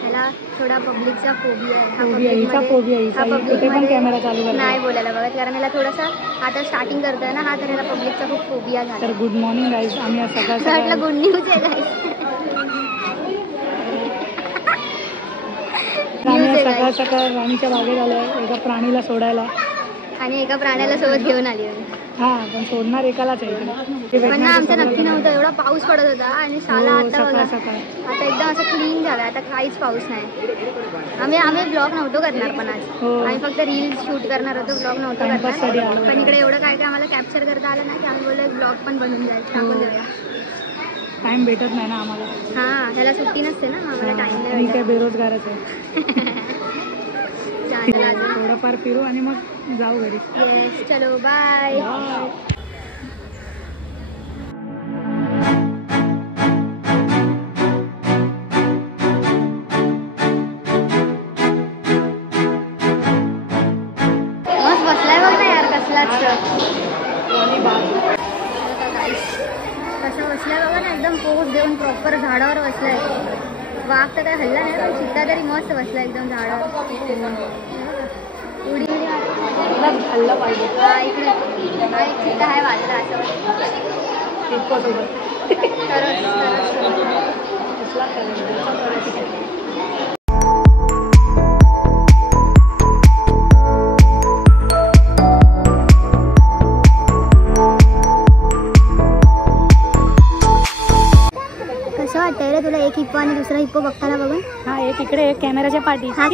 ह्याला थोडा पब्लिकचा फोबिया आहे. कॅमेरा चालू नाही बोलायला बघत, कारण याला थोडासा आता स्टार्टिंग करतोय ना हा, तर याला पब्लिकचा खूप फोबिया झाला. तर गुड मॉर्निंग गाईज. आम्ही सकाळ गुड न्यूज आहे गाईज. सकाळ सकाळ राणीच्या बागेत आलोय एका प्राणीला सोडायला, आणि एका प्राण्याला सोबत घेऊन आली आहे. हा, पण सोडणार एकालाच आहे. पण ना आमचं नक्की नव्हतं, एवढा पाऊस पडत होता. आणि शाला आता बघा आता एकदम असं क्लीन झालं, आता काहीच पाऊस नाही. आम्ही ब्लॉग नव्हतो करणार, पण आज आम्ही फक्त रील शूट करणार होतो, ब्लॉग नव्हतो करणार. पण इकडे एवढं काय काय आम्हाला कॅप्चर करता आलं नाही, की आम्ही बोललो ब्लॉग पण बनवून जाईल, टाकून देऊया. टाइम भेटत नाही ना आम्हाला. हा, ह्याला सुट्टी नसते ना, आम्हाला टाइम नाही. मी काय बेरोजगारच आहे. थोडंफार फिरू आणि मग जाऊ घरी. येस, चलो बाय. मस्त बसलाय बघ ना यार, कसलाच कसं बसलाय बघा ना, एकदम पोज देऊन प्रॉपर झाडावर बसलाय. वाघ तर काय हल्ला नाही, पण चित्ता तरी मस्त बसला एकदम झाडावर. उडी हल्ला पाहिजे. इकडे एक चित्ता आहे बाजूला असं. कसं वाटतंय रे तुला, एक हिप्पो आणि दुसरा हिप्पो बघताना बघून? हा, एक इकडे एक कॅमेराच्या पाठी. हा,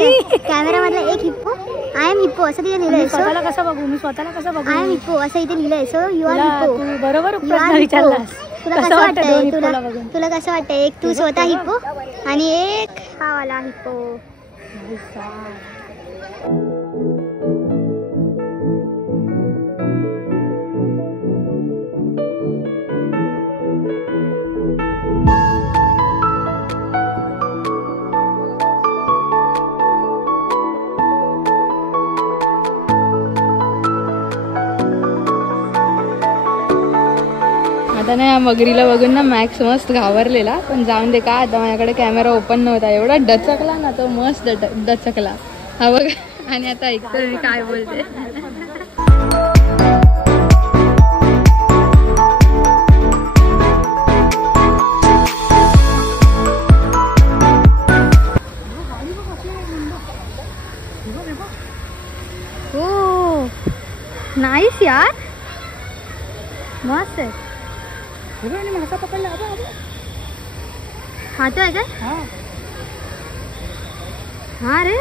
कॅमेरा मधला एक हिप्पो. आय एम हिप्पो असं तिथे लिहिलंय. स्वतःला कसं बघू मी, स्वतःला कसं बघू? आय एम हिप्पो असं इथे लिहिलंय. So you are hippo. बरोबर प्रश्न विचारलास. तुला कसं वाटतंय? तुला कसं वाटतंय? एक तू स्वतः हिप्पो आणि एक हा वाला हिप्पो. आता ना या मगरीला बघून ना मॅक्स मस्त घाबरलेला, पण जाऊन दे का, आता माझ्याकडे कॅमेरा ओपन नव्हता. एवढा डचकला ना तो, मस्त डचकला हा बघ. आणि आता ऐकतोय मी काय बोलते. हो, नाईस यार, मस्त आहे. मासा पकडला. खातोय काय? हा रे.